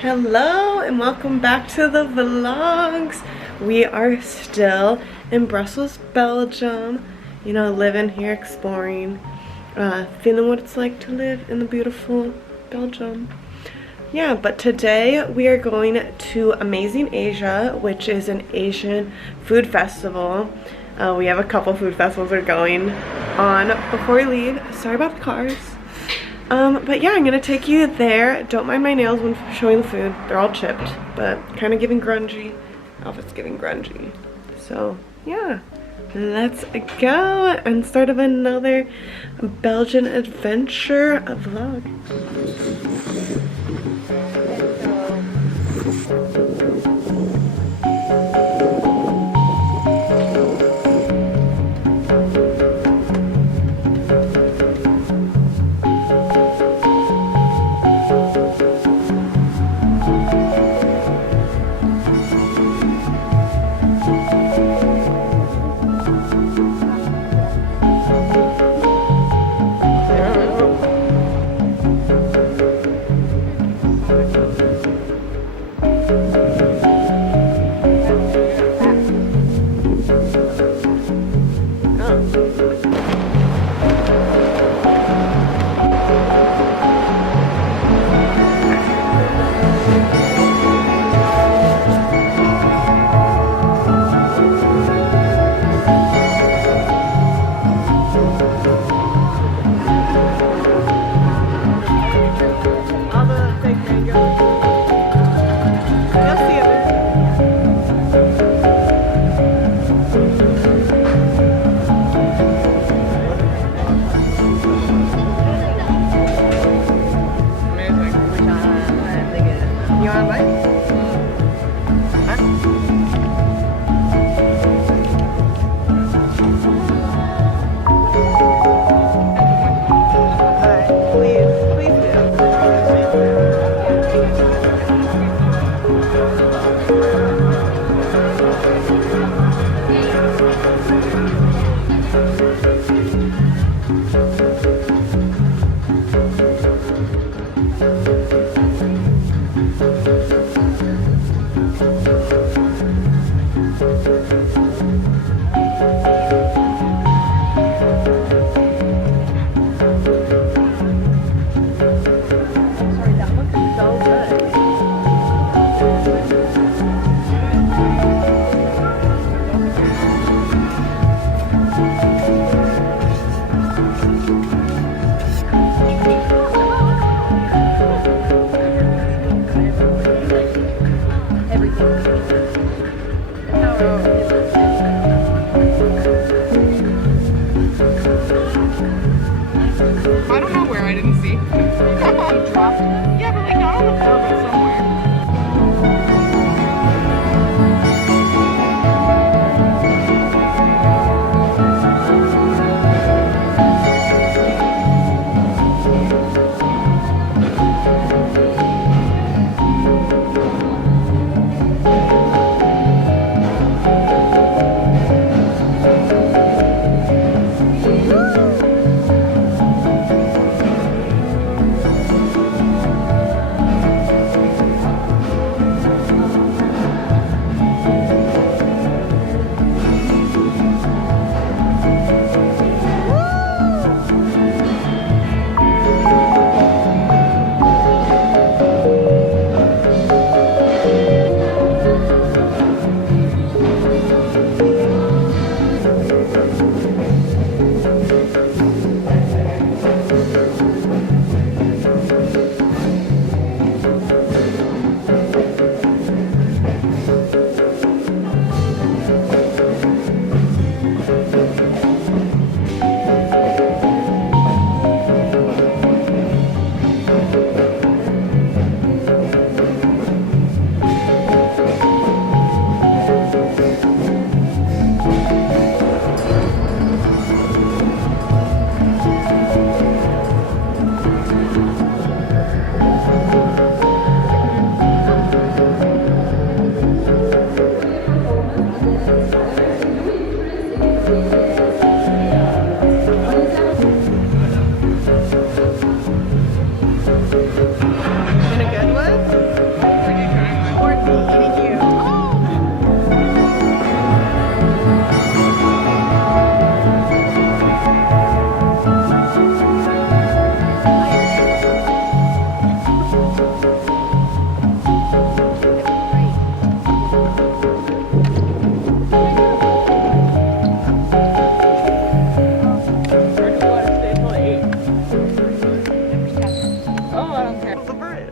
Hello and welcome back to the vlogs. We are still in Brussels, Belgium. You know, living here, exploring, feeling what it's like to live in the beautiful Belgium. Yeah, but today we are going to Amazing Asia, which is an Asian food festival. We have a couple food festivals we're going on before we leave. Sorry about the cars. But yeah, I'm gonna take you there. Don't mind my nails when showing the food. They're all chipped, but kind of giving grungy. Outfit's giving grungy. So yeah, let's go and start of another Belgian adventure vlog.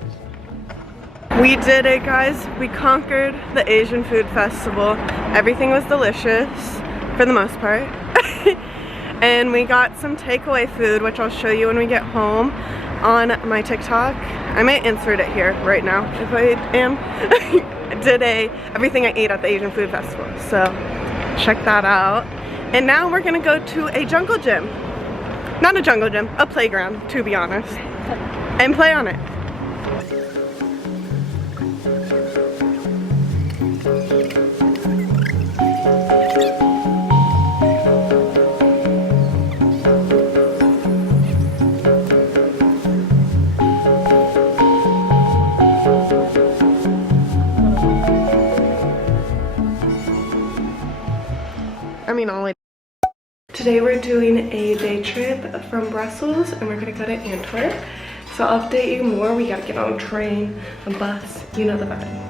it. We did it, guys. We conquered the Asian food festival. Everything was delicious for the most part. And we got some takeaway food, which I'll show you when we get home on my TikTok. I might insert it here right now if I am. I did everything I ate at the Asian food festival, so check that out. And now we're gonna go to a jungle gym. Not a jungle gym, a playground, to be honest, and play on it. Today we're doing a day trip from Brussels and we're gonna go to Antwerp. So I'll update you more. We gotta get on a train, a bus, you know the vibe.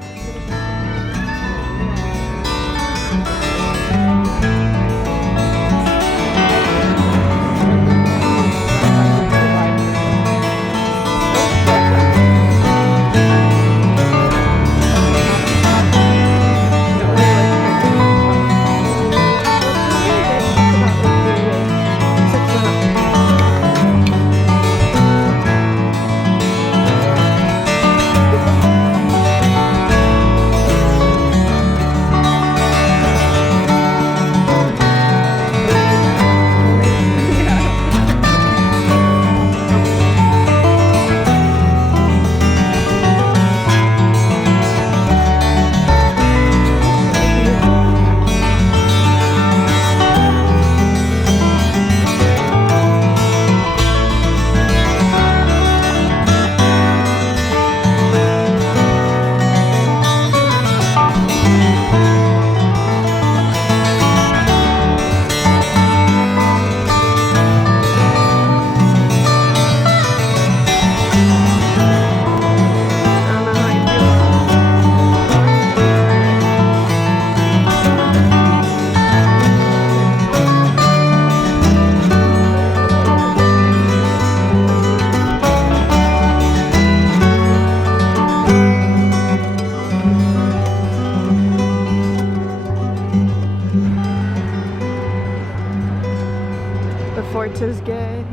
Is gay.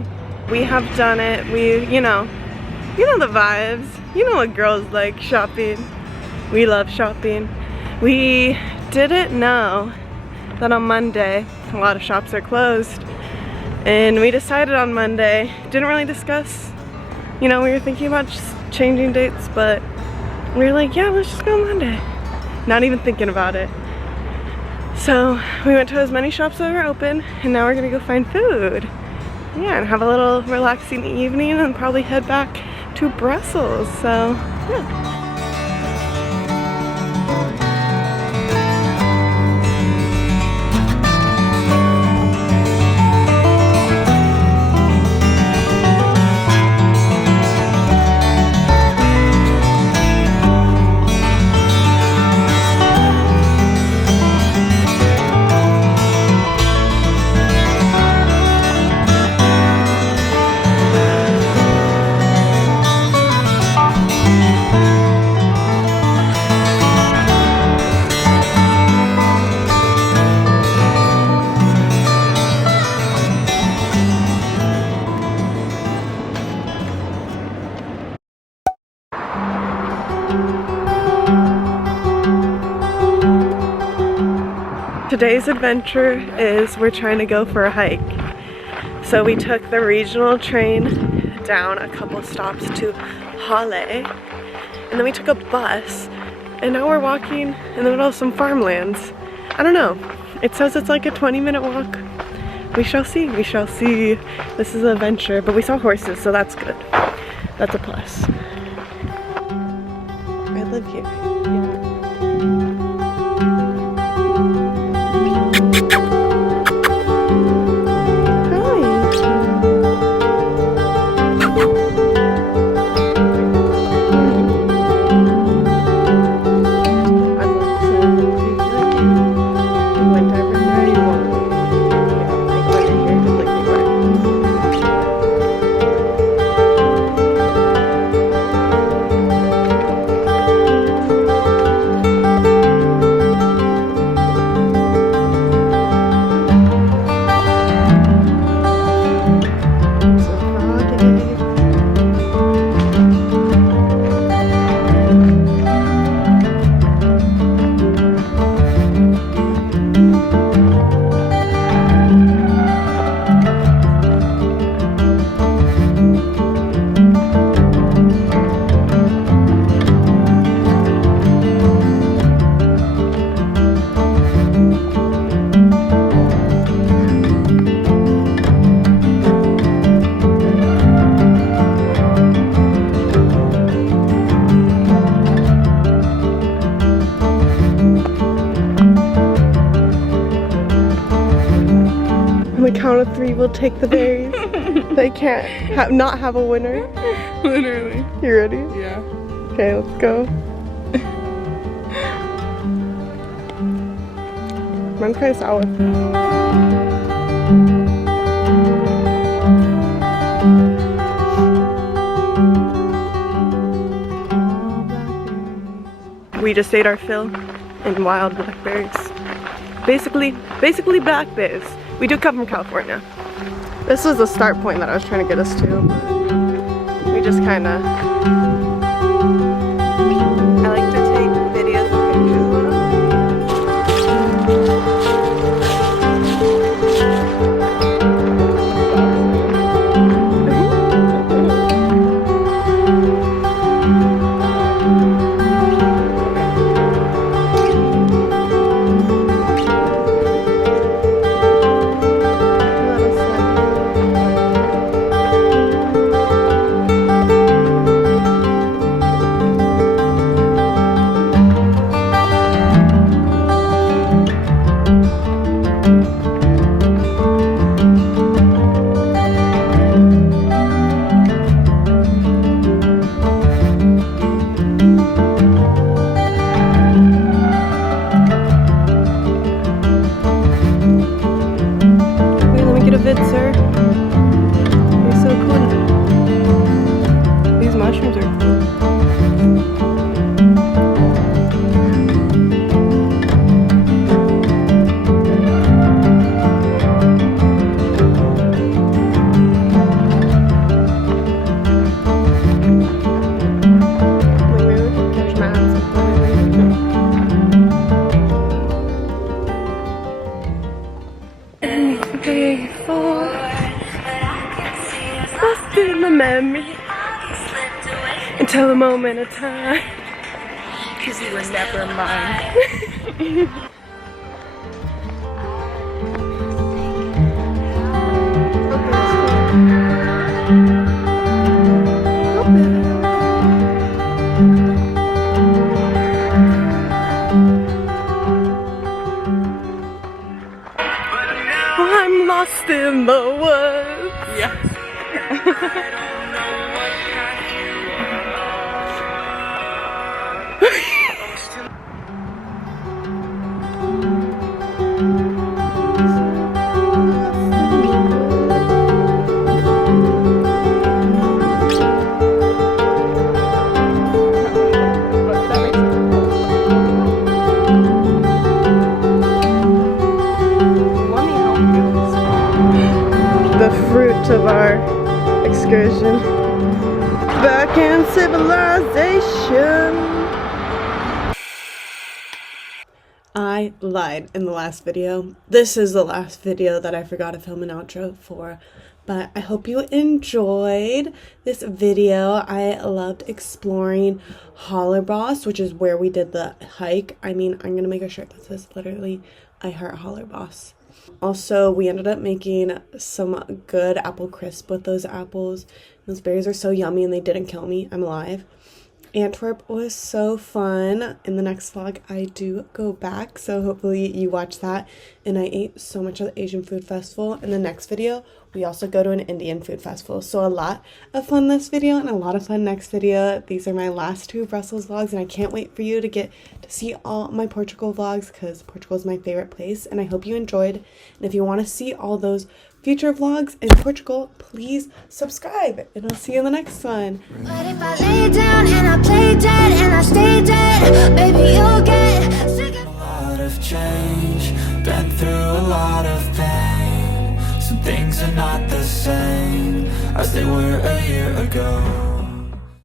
We have done it. You know the vibes. You know what girls like, shopping. We love shopping. We didn't know that on Monday a lot of shops are closed, and we decided on Monday, didn't really discuss, we were thinking about just changing dates, but we were like, yeah, let's just go Monday, not even thinking about it. So we went to as many shops that were open, and now we're gonna go find food. Yeah, and have a little relaxing evening and probably head back to Brussels, so yeah. Today's adventure is we're trying to go for a hike. So we took the regional train down a couple stops to Halle, and then we took a bus, and now we're walking in the middle of some farmlands. I don't know. It says it's like a 20-minute walk. We shall see. We shall see. This is an adventure, but we saw horses, so that's good. That's a plus. I live here. count of 3 we'll take the berries. They can't not have a winner. Literally. You ready? Yeah. Okay, let's go. I'm kind of sour. We just ate our fill in wild blackberries. Basically blackberries. We do come from California. This was the start point that I was trying to get us to, but we just kind of. I like to take videos and pictures. Vid, sir. You're so cool. These mushrooms are cool. Maybe we can catch mats. Lost in the memory until a moment of time. Cause he was never mine. I'm lost in the woods. Yeah. The fruit of our excursion back in civilization. I lied in the last video. This is the last video that I forgot to film an outro for, but I hope you enjoyed this video. I loved exploring Hallerbos, which is where we did the hike. I mean, I'm gonna make a shirt that says literally I heart Hallerbos. Also, we ended up making some good apple crisp with those apples. Those berries are so yummy and they didn't kill me. I'm alive. Antwerp was so fun. In the next vlog, I do go back, so hopefully you watch that. And I ate so much at the Asian food festival. In the next video, we also go to an Indian food festival. So a lot of fun this video and a lot of fun next video. These are my last 2 Brussels vlogs, and I can't wait for you to get to see all my Portugal vlogs because Portugal is my favorite place. And I hope you enjoyed. And if you want to see all those future vlogs in Portugal, please subscribe, and I'll see you in the next one. But if I lay down and I play dead and I stay dead, baby, you'll get sick of a lot of change, been through a lot of pain. Some things are not the same as they were a year ago.